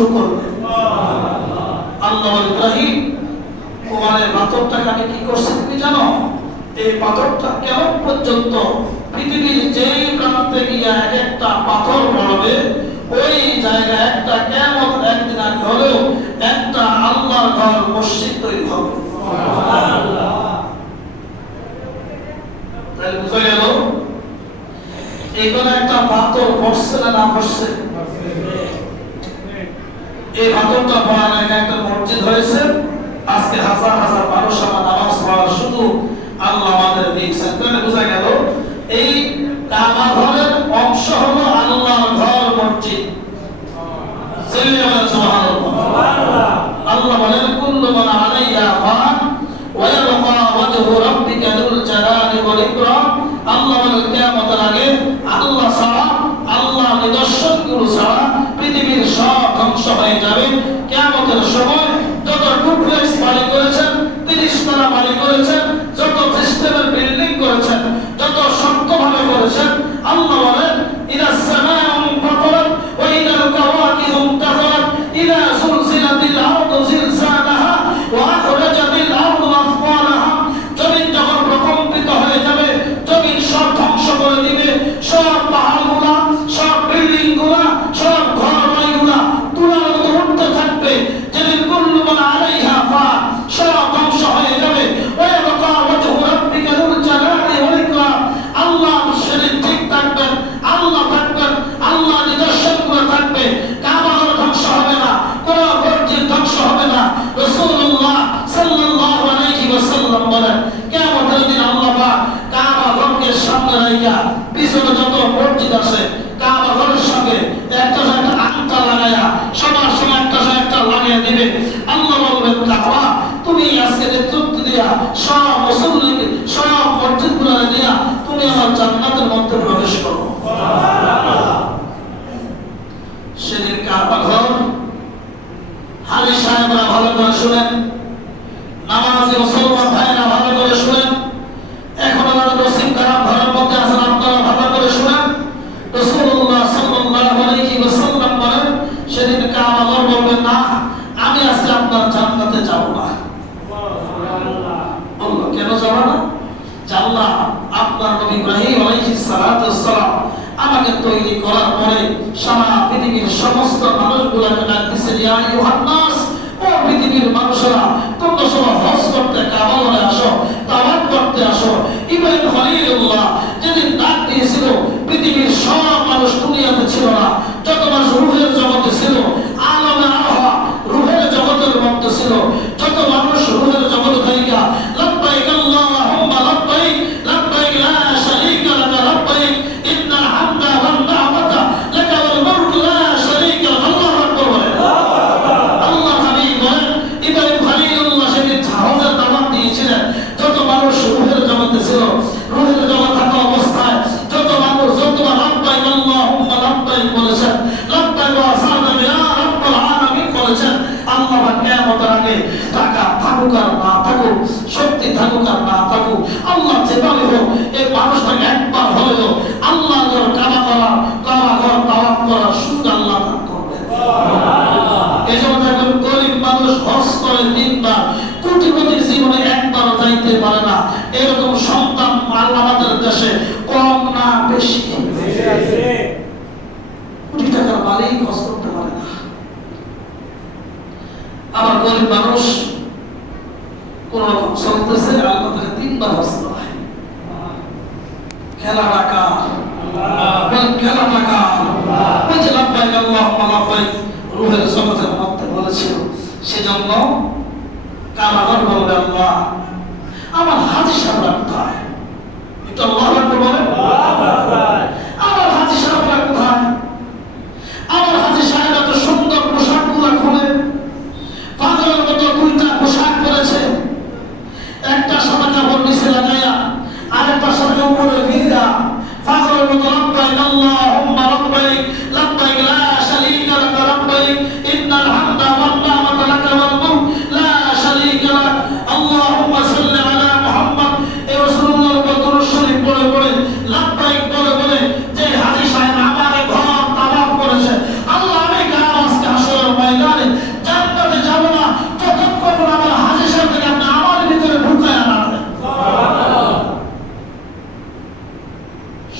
শুরু করবে। আল্লাহ ইব্রাহিম তোমার পাথরটাকে আমি কি করছি তুমি জানো? এই পাথরটা কেমন পর্যন্ত পৃথিবীর যেই প্রান্তে গিয়া এক একটা পাথর পড়বে ওই জায়গায় একটা কেমন একদিন আগে হলেও একটা আল্লাহর ঘর মসজিদ তৈরি হবে। তাহলে বুঝা গেল এখানে একটা পাথর পড়ছে না না পড়ছে? এই পাথরটা পড়ানো একটা মসজিদ হয়েছে। আজকে হাজার হাজার মানুষ আমার নামাজ পড়ার শুধু আল্লাহ আমাদের দিয়েছেন। তাহলে বোঝা গেল এই কাবা ঘরের অংশ হলো আল্লাহর ঘর মসজিদ। আল্লাহ বলেন কুল্লু মান আলাইহা ফান ওয়া ইয়াবকা ওয়াজহু রাব্বিকা যুল জালালি ওয়াল ইকরাম। আল্লাহ বলেন কিয়ামতের আগে আল্লাহ ছাড়া, আল্লাহ নিদর্শনগুলো ছাড়া পৃথিবীর সব ধ্বংস হয়ে যাবে। কিয়ামতের সময় যত ডুপ্লেক্স বাড়ি করেছেন, 30 তলা বাড়ি করেছেন, যত সিস্টেমের বিল্ডিং করেছেন, যত শক্তভাবে করেছেন, আল্লাহ বলেন ইদা সামাউ ফাতারাত ওয়া ইদাল কাওয়াকিবু ইনতাসারাত ইদা সুলসিলাতিল আরদু জিলজালাহা ওয়া আখরাজাতিল আরদু আথওয়ালাহা। জমিন যখন প্রকম্পিত হয়ে যাবে, জমিন সব ধ্বংস করে দিবে, সব পাহাড়গুলা, সব বিল্ডিংগুলা, সব ঘরবাড়িগুলা তুলার মতো উঠতে থাকবে। যেদিন কুল্লু মান আলাইহা ফান সব ধ্বংস হয়ে যাবে। ওয়া ইয়াবকা ওয়াজহু রাব্বিকা যুল জালালি ওয়াল ইকরাম। আল্লাহ সেদিন ঠিক থাকবেন, আল্লাহ থাকবেন, আল্লাহ নিদর্শনগুলো থাকবে। কাবা ঘর ধ্বংস হবে না, কোন মসজিদ ধ্বংস হবে না। রাসূলুল্লাহ সাল্লাল্লাহু আলাইহি ওয়াসাল্লাম বলেন কিয়ামতের দিন আল্লাহ পাক কাবা ঘরকে সামনে রাখা পিছনে যত মসজিদ আছে কাবা ঘরের সঙ্গে একটা আংটা লাগায়া সবার সঙ্গে একটা লাগিয়ে দিবে। আল্লাহ বলবেন কাবা তুমি আজকে নেতৃত্ব দিয়া সব মুসল্লিকে সব মসজিদগুলো দিয়া তুমি আমার জান্নাতের মধ্যে প্রবেশ করো। সেদিন কাবা ঘর হাজি সাহেবরা ভালো করে শুনেন, নামাজি মুসলমান ভাইরা ভালো করে শুনেন, এখন আমাদের নসিব খারাপ ঘরের মধ্যে আছেন আপনারা ভালো করে শুনেন। রাসূলুল্লাহ সাল্লাল্লাহু আলাইহি ওয়াসাল্লাম বলেন সেদিন কাবা ঘর বলবে না আমি আজকে আপনার জান্নাতে যাব না। আল্লাহ কেন যাব না? আল্লাহ আপনার নবী ইব্রাহিম আলাইহিস সালাতু ওয়াস সালাম আমাকে তৈরি করার পরে সারা পৃথিবীর সমস্ত মানুষগুলোকে ডাক দিয়েছেন ইয়া আইয়ুহান নাস, ও পৃথিবীর মানুষেরা তোমরা সবাই হজ করতে কাবা ঘরে আসো, তাওয়াফ করতে আসো। ইব্রাহিম খলিলুল্লাহ যেদিন ডাক দিয়েছিল পৃথিবীর সব মানুষ দুনিয়াতে ছিল না, যত মানুষ রূহের জগতে ছিল, আলমে আরহা রূহের জগতের মধ্যে ছিল, যত মানুষ রূহের জগতে থেকে লাব্বাইক আল্লাহুম্মা লাব্বাইক লাব্বাইক লা শারীকা লাকা লাব্বাইক ইন্নাল হামদা ওয়ান নি'মাতা লাকা ওয়াল মুলকু লা শারীকা লাক। আল্লাহু আকবার বলেন। আল্লাহ হাবিব বলেন ইব্রাহিম খলিলুল্লাহ সেদিন জাহাজের দাওয়াত দিয়েছিলেন, যত মানুষ রূহের জগতে ছিল, রূহের জগতে থাকা অবস্থায় যত মানুষ যতবার লাব্বাইক আল্লাহুম্মা লাব্বাইক বলেছেন, লাব্বাইক ওয়া সাদাক ইয়া রাব্বাল আলামিন বলেছেন। আল্লাহ কিয়ামতের আগে টাকা থাকুক আর না থাকুক, শক্তি থাকুক আর না থাকুক, আল্লাহ যেভাবে হোক এই মানুষটাকে একবার হলেও আল্লাহর কাবা ঘর তাওয়াফ করার সুযোগ আল্লাহ দান করবেন। এই জন্য একজন গরিব মানুষ হজ করে 3 বার, কোটিপতি জীবনে একবারও যাইতে পারে না, এরকম সন্তান আমাদের দেশে কম না বেশি? কোটি টাকার মালিক হজ করতে পারে না। আবার গরিব মানুষ কোন রকম চলতেছে আল্লাহ তাকে 3 বার হজ করায়। খেলা টাকা খেলা টাকা ওই যে লাব্বাইক আল্লাহুম্মা লাব্বাইক রূহের জগতের মধ্যে বলেছিল। সেজন্য কাবা ঘর বলবে আল্লাহ আমার হাজি সাহেবরা কোথায়? একটু আল্লাহু আকবার বলেন। আমার হাজি সাহেবরা কোথায়? আমার হাজি সাহেব এত সুন্দর পোশাকগুলো খুলে পাগলের মতো 2টা পোশাক পরেছে, একটা সাদা কাপড় নিচে লাগাইয়া আরেকটা সাদা উপরে ভিড়া পাগলের মতো লাব্বাইক আল্লাহুম্মা লাব্বাইক লাব্বাইক লা শারীকা লাকা লাব্বাইক ইন্নাল হামদা ওয়ান নি'মাতা লাকা ওয়াল মুলক লা শারীকা লাক। আল্লাহুম্মা সাল্লি আলা মুহাম্মদ। এই রাসূলুল্লাহর উপর দরুদ শরীফ পড়ে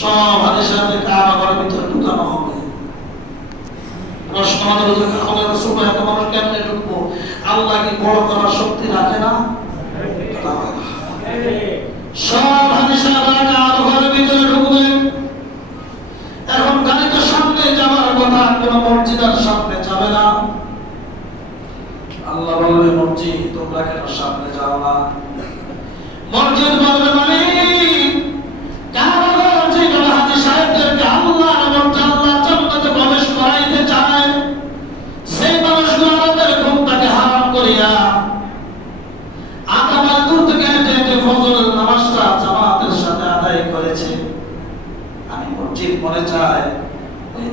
সব হাদিসের সাথে কাবা ঘরের ভিতরে ঢুকানো হবে। প্রশ্ন আমাদের হচ্ছে আল্লাহ রাসূল এত মানুষ কেমনে ঢুকবো? আল্লাহ কি বড় করার শক্তি রাখে না? সব হাদিসের সাথে কাবা ঘরের ভিতরে ঢুকবে। এখন গাড়ি তো সামনে যাওয়ার কথা, কোন মসজিদের সামনে যাবে না। আল্লাহ বলবে মসজিদ তোমরা কেন সামনে যাও না? মসজিদ বলবে মানে কাবা ঘর যে হাজি সাহেবদেরকে আল্লাহর মর্যাদা আল্লাহ জান্নাতে প্রবেশ করাইতে চায়, সেই মানুষগুলো আমাদের ঘুমটাকে হারাম করিয়া আধা মাইল দূর থেকে হেঁটে হেঁটে ফজরের নামাজটা জামাতের সাথে আদায় করেছে। আমি মসজিদ মনে চাই ওই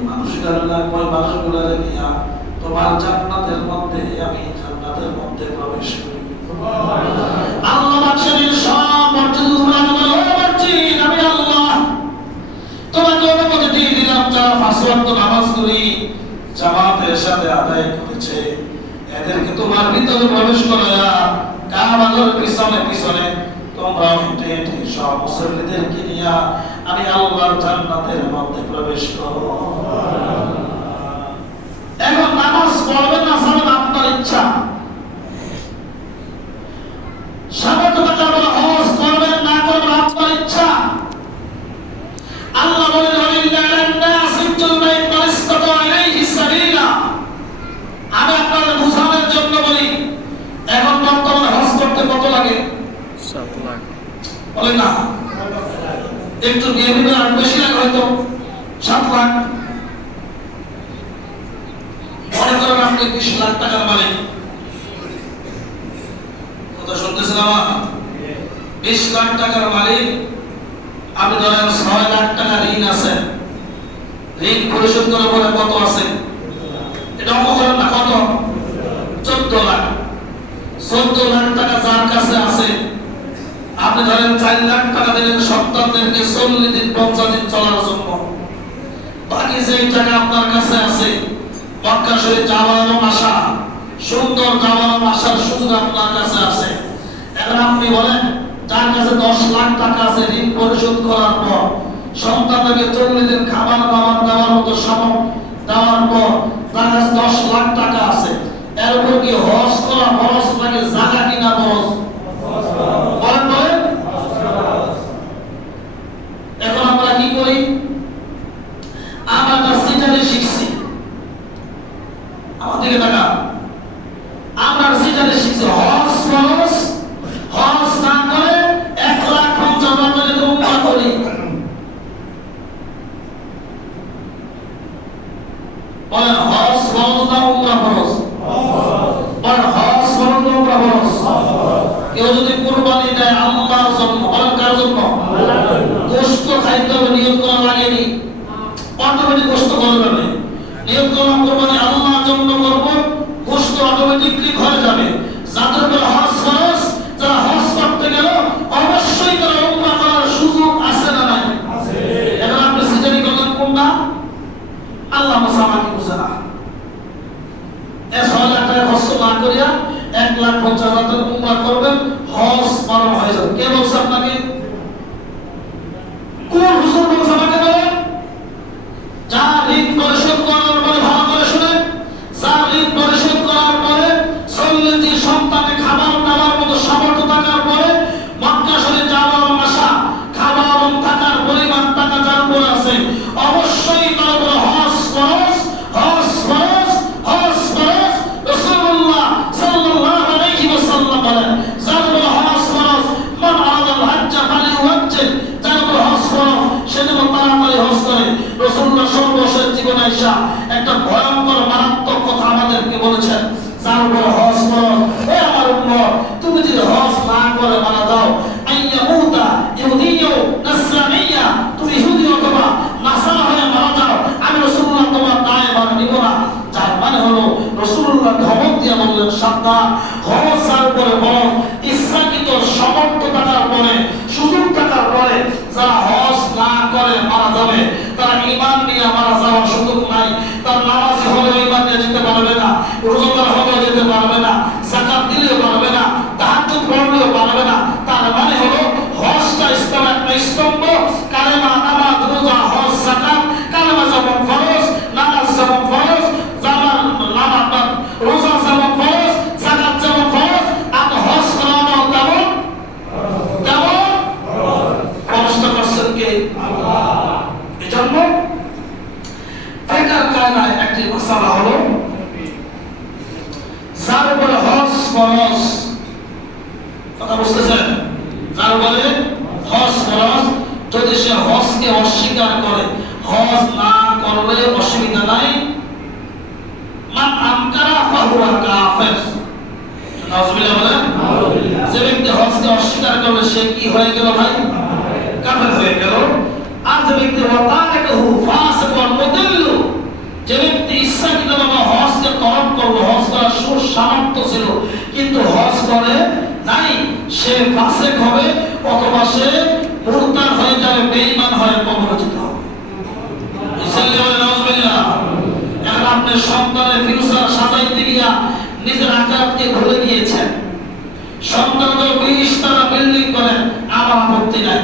মানুষগুলো নিয়ে তোমার জান্নাতের মধ্যে আমি জান্নাতের মধ্যে প্রবেশ করি। আল্লাহ বাদশাহীর সব মসজিদ মসজিদ আমি আল্লাহ তোমাকে অনুমতি দিয়ে দিলাম, যারা পাঁচ ওয়াক্ত নামাজ করি জামাতের সাথে আদায় করেছে এদেরকে তোমার ভিতরে প্রবেশ করায়া কাবার পিছনে পিছনে তোমরা হেঁটে হেঁটে সব মুসল্লিদেরকে নিয়ে আমি আল্লাহর জান্নাতের মধ্যে প্রবেশ করো। এখন নামাজ পড়বেন না পড়বেন আপনার ইচ্ছা, সামর্থ্য থাকলে হজ করবেন না করবেন আপনার ইচ্ছা। আল্লাহ বলেন আমি আপনাদের বুঝানোর জন্য বলি। এখন বর্তমানে হজ করতে কত লাগে? 7 লাখ বলেন না, একটু আর বেশি লাগে হয়তো 7 লাখ। মনে করেন আপনি 20 লাখ টাকার মালিক, কথা শুনতেছেন আমার? 20 লাখ টাকার মালিক, আপনি ধরেন 6 লাখ টাকা ঋণ আছে, ঋণ পরিশোধ করার পরে কত আছে? এটা অঙ্ক করেন না, কত? 14 লাখ। 14 লাখ টাকা যার কাছে আছে, আপনি ধরেন 4 লাখ টাকা দিলেন সন্তানদেরকে 40 দিন 50 দিন চলার জন্য। বাকি যে টাকা আপনার কাছে আছে মক্কা শরীফ যাওয়ার আশা, সুন্দর যাওয়ার আশার সুযোগ আপনার কাছে আছে। এখন আপনি বলেন যার কাছে 10 লাখ টাকা আছে ঋণ পরিশোধ করার পর সন্তানদেরকে 40 দিন খাবার দাবার দেওয়ার মতো সামর্থ্য দেওয়ার পর তার কাছে 10 লাখ টাকা আছে, এর উপর কি হজ করা খরচ লাগে জায়গা কিনা খরচ? এখন আমরা কি করি? আমরা সিটারে শিখছি, আমাদেরকে টাকা আমরা সিটারে শিখছি হজ খরচ, হজ না করে 1,50,000 টাকা যদি উমরা করি, বলেন হজ খরচ না উমরা খরচ? বলেন হজ খরচ না উমরা খরচ? কেউ যদি কুরবানি দেয় আল্লাহর জন্য, বলেন কার জন্য? আল্লাহর জন্য। গোশত খাইতে হবে, নিয়ত করা লাগেনি, অটোমেটিক গোশত করবেন, নিয়ত করা কুরবানি আল্লাহর জন্য করব, গোশত অটোমেটিকলি ঘরে যাবে। যাদের উপর হজ খরচ, যারা হজ করতে গেল অবশ্যই তারা উমরা করার সুযোগ আছে না নাই? আছে। এখন আপনি সিজারি করলেন কোনটা? আল্লাহ আমাকে বুঝে না, 6 লাখ টাকা খরচ না করিয়া 1,50,000 টাকা উমরা করবেন, হজ পালন হয়ে যাবে। কে বলছে আপনাকে? কোন হুজুর বলছে আমাকে? বলেন যা ঋণ পরিশোধ করার পরে ভালো করে শুনেন, যা ঋণ পরিশোধ করার পরে 40 দিন সন্তানে খাবার দেওয়ার মতো সামর্থ্য থাকার পরে মক্কা শরীফ যাওয়ার আশা, খাবার এবং থাকার পরিমাণ টাকা যার উপর আছে অবশ্যই তার উপর হজ খরচ, হজ খরচ, হজ খরচ। রাসূলুল্লাহ সাল্লাল্লাহু আলাইহি ওয়াসাল্লাম বলেন যার উপর হজ খরচ, মান আরাদাল হজ্জ ফালিউজ্জিল, যার উপর হজ খরচ সে যেন তাড়াতাড়ি হজ করে। রাসূলুল্লাহ সর্বশেষ জীবনে আইসা একটা ভয়ঙ্কর মারাত্মক কথা আমাদেরকে বলেছেন, যার উপর হজ খরচ, হে আমার উম্মত তুমি যদি হজ না করে মারা দাও, আইয়ামুতা ইহুদিয়্যু নাসরানিয়্যা, তুমি ইহুদি অথবা নাসারা হয়ে মারা যাও, আমি রাসূলুল্লাহ তোমার দায় মানে নিব না। যার মানে হলো রাসূলুল্লাহ ধমক দিয়ে বললেন সাবধান, হজ যার উপরে বরং ইচ্ছাকৃত সামর্থ্য থাকার পরে, সুযোগ থাকার পরে যারা হজ না করে মারা যাবে তারা ঈমান নিয়ে মারা যাওয়ার সুযোগ নাই। তার নামাজি হলেও ঈমান নিয়ে যেতে পারবে না, রোজাদার হলেও যেতে পারবে না, যাকাত দিলেও পারবে না, তাহাজ্জুদ পড়লেও পারবে না। তার মানে হলো হজটা ইসলামের একটা স্তম্ভ, কালেমা নামাজ এজন্য ফিকর কায়দায় একটি মাসালা হলো যার উপরে হজ ফরজ, কথা বুঝতেছেন? যার উপরে হজ ফরজ, যদি সে হজকে অস্বীকার করে, হজ না করলে অসুবিধা নাই, মান আনকারা ফাহুয়া কাফির। নাউযুবিল্লাহ বলেন। যে ব্যক্তি হজকে অস্বীকার করবে সে কি হয়ে গেল ভাই? কাফের হয়ে গেল। আর যে ব্যক্তি ওয়াতারাকাহু ফাসিকুন মুদিল্লু, যে ব্যক্তি ইচ্ছাকৃতভাবে হজকে তরক করলো, হজ করার সুসামর্থ্য ছিল কিন্তু হজ করে নাই, সে ফাসিক হবে অথবা সে মুরতাদ হয়ে যাবে, বেঈমান হয়ে কবরে যেতে হবে। এখন আপনি সন্তানের ফিউচার সাজাইতে গিয়া নিজের আখিরাতকে ভুলে গিয়েছেন। সন্তানদের 20 তলা বিল্ডিং করেন, আমার আপত্তি নাই,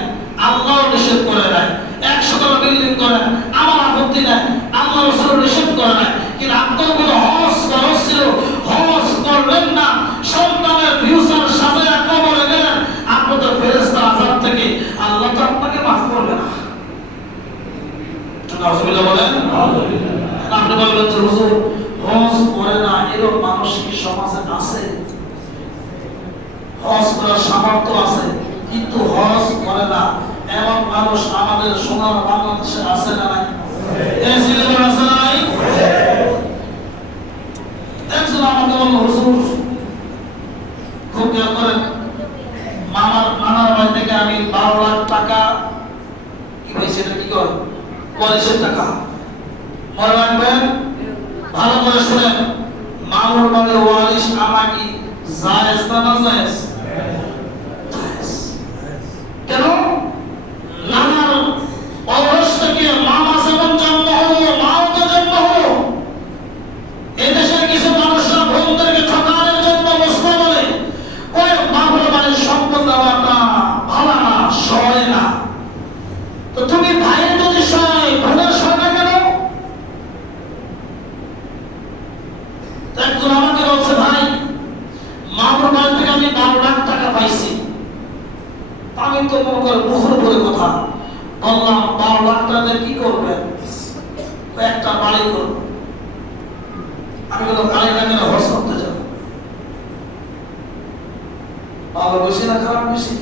আল্লাহ নিষেধ করে নাই। 100 তলা বিল্ডিং করেন, আমার আপত্তি নাই, আল্লাহ রাসূল নিষেধ করে নাই। কিন্তু আপনার কোনো হজ ফরজ ছিল, হজ করলেন না, সন্তানের ফিউচার সাজায়া কবরে গেলেন, আপনাদের ফেরেশতা আযাব থেকে আল্লাহ তো আপনাকে মাফ করবে না। নাউযুবিল্লাহ বলেন। আপনি বলবেন যে হুজুর হজ করে না, এরকম মানুষ কি সমাজে আছে? হজ করার সামর্থ্য আছে কিন্তু হজ করে না এমন মানুষ আমাদের সোনার বাংলাদেশে আছে না নাই? একজন আমাকে বলল হুজুর খুব খেয়াল করেন, মামার বাড়ি থেকে আমি 12 লাখ টাকা কি হয়েছে, এটা কি করে ওয়ারিশের টাকা মনে রাখবেন, ভালো করে শুনেন। মামুর বাড়ি ওয়ারিশ আনা কি জায়েজ না নাজায়েজ? কেন? নানার ঔরস থেকে মামা যেমন জন্ম হলো, মাও তো জন্ম হলো। এদেশের কিছু মানুষরা বোনদেরকে ঠকানোর জন্য মুসলিম বলে ওই মামুর বাড়ির সম্পদ দেওয়াটা ভালো না, সয় না। তো তুমি ভাইয়ের যদি সয়, বোনের সয় না কেন? একজন আমাকে বলছে ভাই মামুর বাড়ি থেকে আমি 12 লাখ টাকা পাইছি। আমি তো মনে করে মুখের উপরে কথা বললাম, 12 লাখ টাকা কি করবেন? একটা বাড়ি করব। আমি বললাম বাড়ি না কেন, হজ করতে যাব। ভালো বেশি না খারাপ বেশি?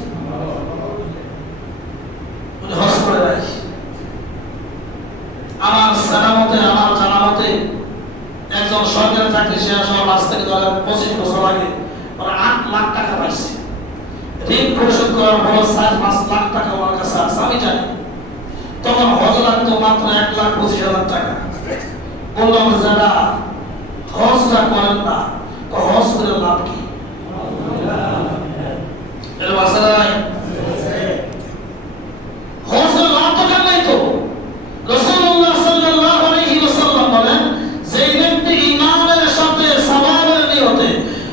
হজ করে রাখি। আমার জানামতে, আমার জানামতে একজন সরকারি চাকরি শেষ হওয়ার আজ থেকে 25 বছর আগে 8 লাখ টাকা পাইছে। ঋণ পরিশোধ করার পর 4-5 লাখ টাকা আমার কাছে আছে, আমি জানি। তখন হজ লাগতো মাত্র 1,25,000 টাকা। বললাম যারা হজটা করেন না, তো হজ করে লাভ কি? এর বাসায় হজের লাভ তো কেমন তো? রাসূলুল্লাহ সাল্লাল্লাহু আলাইহি ওয়াসাল্লাম বলেন, যে ব্যক্তি ঈমানের সাথে সওয়াবের নিয়তে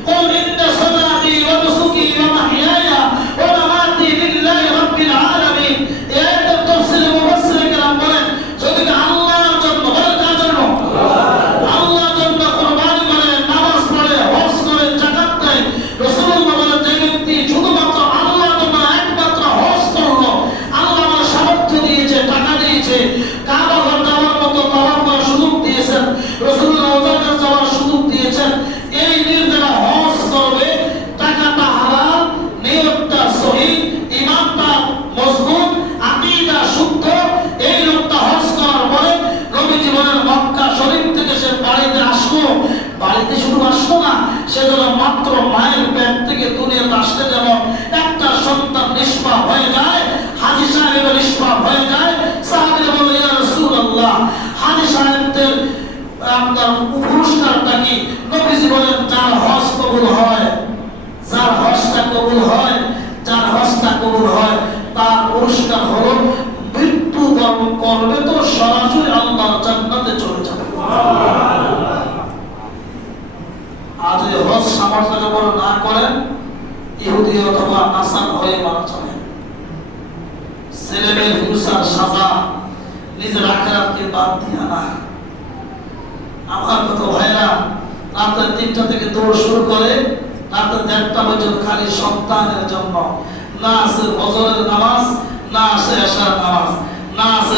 কুল ইন্না সালাতি ওয়া নুসুকি ওয়া মাহইয়ায়া ওয়া মামাতি লিল্লাহি রাব্বিল আলামিন, এর তাফসীরে মুফাসসির কেরাম বলেন, যদি আল্লাহর জন্য, বলেন কার জন্য? আল্লাহর জন্য কুরবানি করে, নামাজ পড়ে, হজ করে, যাকাত দেয়, রাসূলুল্লাহ বলেন যে ব্যক্তি শুধুমাত্র আল্লাহর জন্য একমাত্র হজ করলো, আল্লাহ আমার সামর্থ্য দিয়েছে, টাকা দিয়েছে, কাবা ঘর যাওয়ার মতো তাওয়াফ করার সুযোগ দিয়েছেন, রাসূলুল্লাহ ওয়াজার যাওয়ার সুযোগ দিয়েছেন, এই নির্দেশনা হজ করবে, টাকাটা হালাল, নিয়তটা সহিহ, ঈমানটা মজবুত, আকীদা শুদ্ধ, এই লোকটা হজ করার পরে নবীজি বলেন মক্কা শরীফ থেকে সে বাড়িতে আসলো, বাড়িতে শুধু আসলো না, সে যেন মাত্র মায়ের পেট থেকে দুনিয়াতে আসলে যেমন একটা সন্তান নিষ্পাপ হয়ে যায়, হাজী সাহেবের নিষ্পাপ হয়ে যায়। সাহাবীরা বলে ইয়া রাসূলুল্লাহ, হাজী সাহেবদের আপনার পুরস্কারটা কি? নবীজি বলেন যার হজ কবুল হয়, যার হজটা কবুল হয়, যার হজটা কবুল হয়, তার পুরস্কার হলো মৃত্যুবরণ করবে তো সরাসরি আল্লাহর জান্নাতে চলে যাবে। আর যদি হজ সামর্থ্য বড় না করেন, ইহুদি অথবা নাসার হয়ে মারা যাবে। ছেলেমেয়ের ফিউচার সাজা, নিজের আখিরাতকে বাদ দিয়া না। আমার কত ভাইরা রাতে 3টা থেকে দৌড় শুরু করে রাতে 1:30 পর্যন্ত খালি সন্তানের জন্য, না আছে ফজরের নামাজ, না আছে এশার নামাজ,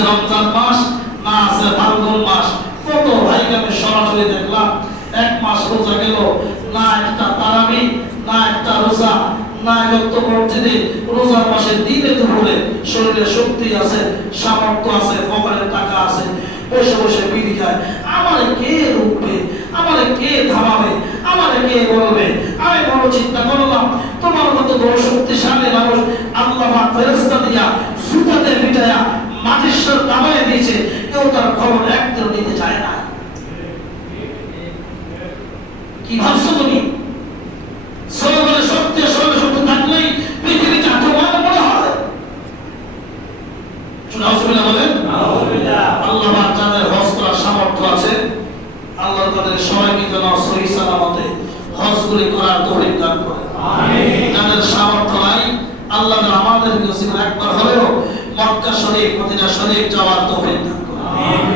রমজান মাস, না আছে ফাল্গুন মাস। কত ভাইকে আমি সরাসরি দেখলাম, এক মাস রোজা গেল, না একটা তারাবি, না একটা রোজা, না যত মসজিদে রোজার মাসে দিনে দুপুরে শরীরে শক্তি আছে, সামর্থ্য আছে, পকেটে টাকা আছে, বসে বসে বিড়ি খায়। আমারে কে রুখবে, আমারে কে থামাবে, আমারে কে বলবে? আমি বড় চিন্তা করলাম, তোমার মতো বড় শক্তিশালী মানুষ আল্লাহ পাক ফেরেশতা দিয়া সুতাতে পিটায়া মাটির সাথে নামায় দিয়েছে, কেউ তার খবর একদিনও নিতে চায় না। কি ভাবছো তুমি? শরীরে শক্তি থাকলেই পৃথিবীটা তোমার মনে হয়। নাউজুবিল্লাহ বলেন। আল্লাহ পাক যাদের হজ করার সামর্থ্য আছে, আল্লাহ তাদের সবাইকে যেন সহিহ সালামতে হজগুলি করার তৌফিক দান করে। আমিন। যাদের সামর্থ্য নাই, আল্লাহ আমাদেরকে একবার হলেও মক্কা শরীফ, মদিনা শরীফ যাওয়ার তৌফিক দান করে। আমিন।